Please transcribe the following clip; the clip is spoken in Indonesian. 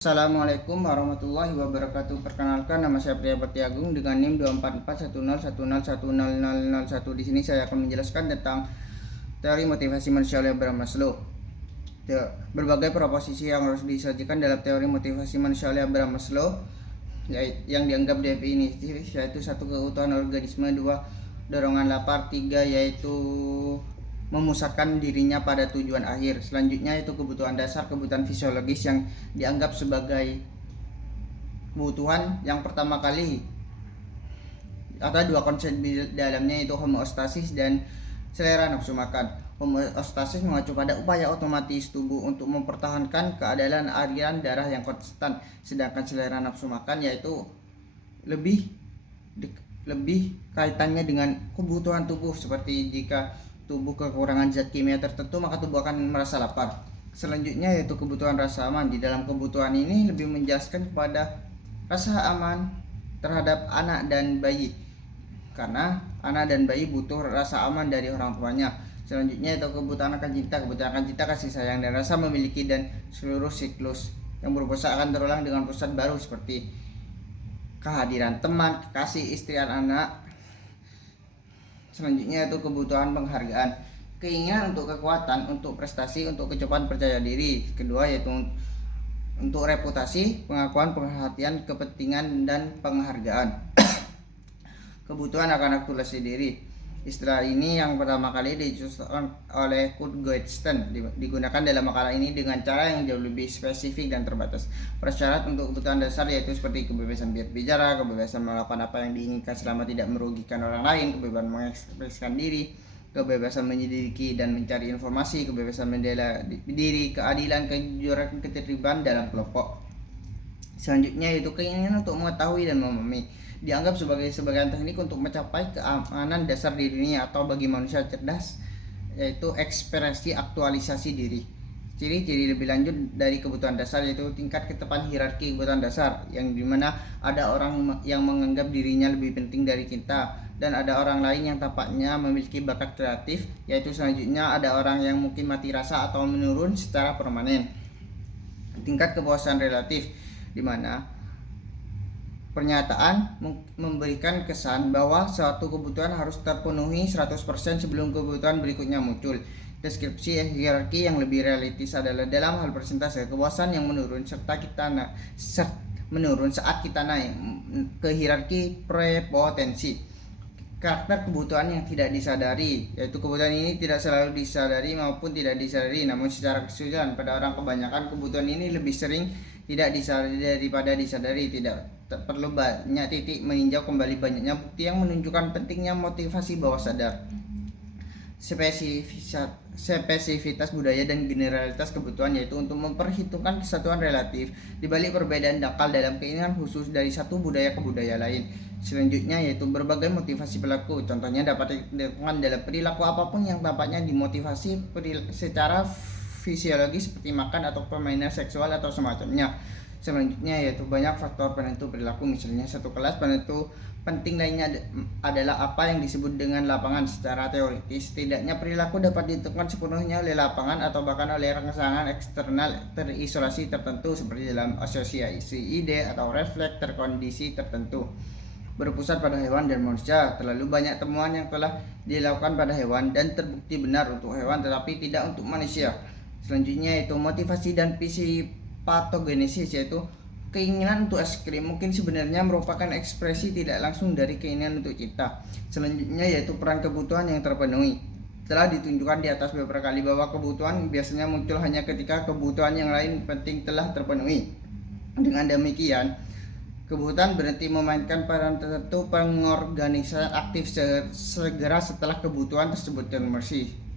Assalamualaikum warahmatullahi wabarakatuh. Perkenalkan, nama saya Priya Bakti Agung dengan NIM 24410101001. Di sini saya akan menjelaskan tentang teori motivasi manusia oleh Abraham Maslow. Berbagai proposisi yang harus disajikan dalam teori motivasi manusia oleh Abraham Maslow yang dianggap definitif, yaitu satu, kebutuhan organisme; dua, dorongan lapar; tiga, yaitu memusatkan dirinya pada tujuan akhir. Selanjutnya itu kebutuhan dasar, kebutuhan fisiologis yang dianggap sebagai kebutuhan yang pertama kali. Ada dua konsep di dalamnya, yaitu homeostasis dan selera nafsu makan. Homeostasis mengacu pada upaya otomatis tubuh untuk mempertahankan keadaan aliran darah yang konstan, sedangkan selera nafsu makan yaitu lebih kaitannya dengan kebutuhan tubuh, seperti jika tubuh kekurangan zat kimia tertentu maka tubuh akan merasa lapar. Selanjutnya yaitu kebutuhan rasa aman. Di dalam kebutuhan ini lebih menjelaskan kepada rasa aman terhadap anak dan bayi, karena anak dan bayi butuh rasa aman dari orang tuanya. Selanjutnya itu kebutuhan akan cinta. Kebutuhan akan cinta, kasih sayang dan rasa memiliki, dan seluruh siklus yang berusaha akan terulang dengan pusat baru seperti kehadiran teman, kekasih, istri, anak. Selanjutnya itu kebutuhan penghargaan, keinginan untuk kekuatan, untuk prestasi, untuk kecepatan, percaya diri. Kedua yaitu untuk reputasi, pengakuan, perhatian, kepentingan, dan penghargaan. Kebutuhan akan akulturasi diri. Istilah ini yang pertama kali dicetuskan oleh Kurt Goldstein, digunakan dalam makalah ini dengan cara yang jauh lebih spesifik dan terbatas. Persyarat untuk kebutuhan dasar yaitu seperti kebebasan berbicara, kebebasan melakukan apa yang diinginkan selama tidak merugikan orang lain, kebebasan mengekspresikan diri, kebebasan menyelidiki dan mencari informasi, kebebasan membela diri, keadilan, kejujuran, ketertiban dalam kelompok. Selanjutnya yaitu keinginan untuk mengetahui dan memahami, dianggap sebagai sebagian teknik untuk mencapai keamanan dasar dirinya atau bagi manusia cerdas, yaitu ekspresi aktualisasi diri. Ciri-ciri lebih lanjut dari kebutuhan dasar yaitu tingkat ketepatan hierarki kebutuhan dasar, yang dimana ada orang yang menganggap dirinya lebih penting dari kita, dan ada orang lain yang tampaknya memiliki bakat kreatif, yaitu selanjutnya ada orang yang mungkin mati rasa atau menurun secara permanen. Tingkat kepuasan relatif, di mana pernyataan memberikan kesan bahwa suatu kebutuhan harus terpenuhi 100% sebelum kebutuhan berikutnya muncul. Deskripsi hierarki yang lebih realistis adalah dalam hal persentase kepuasan yang menurun menurun saat kita naik ke hierarki prepotensi. Karakter kebutuhan yang tidak disadari, yaitu kebutuhan ini tidak selalu disadari maupun tidak disadari, namun secara keseluruhan pada orang kebanyakan kebutuhan ini lebih sering tidak disadari daripada disadari. Tidak perlu banyak titik meninjau kembali banyaknya bukti yang menunjukkan pentingnya motivasi bawah sadar. Spesifitas budaya dan generalitas kebutuhan, yaitu untuk memperhitungkan kesatuan relatif di balik perbedaan dangkal dalam keinginan khusus dari satu budaya ke budaya lain. Selanjutnya yaitu berbagai motivasi perilaku, contohnya dapat ditemukan dalam perilaku apapun yang tampaknya dimotivasi secara fisiologis seperti makan atau permainan seksual atau semacamnya. Selanjutnya yaitu banyak faktor penentu perilaku, misalnya satu kelas penentu penting lainnya adalah apa yang disebut dengan lapangan. Secara teoritis, setidaknya perilaku dapat ditentukan sepenuhnya oleh lapangan atau bahkan oleh rangsangan eksternal terisolasi tertentu, seperti dalam asosiasi ide atau refleks terkondisi tertentu. Berpusat pada hewan dan manusia, terlalu banyak temuan yang telah dilakukan pada hewan dan terbukti benar untuk hewan tetapi tidak untuk manusia. Selanjutnya yaitu motivasi dan patogenesis, yaitu keinginan untuk es krim mungkin sebenarnya merupakan ekspresi tidak langsung dari keinginan untuk cinta. Selanjutnya yaitu peran kebutuhan yang terpenuhi. Telah ditunjukkan di atas beberapa kali bahwa kebutuhan biasanya muncul hanya ketika kebutuhan yang lain penting telah terpenuhi. Dengan demikian, kebutuhan berhenti memainkan peran tertentu pengorganisasian aktif segera setelah kebutuhan tersebut terpenuhi.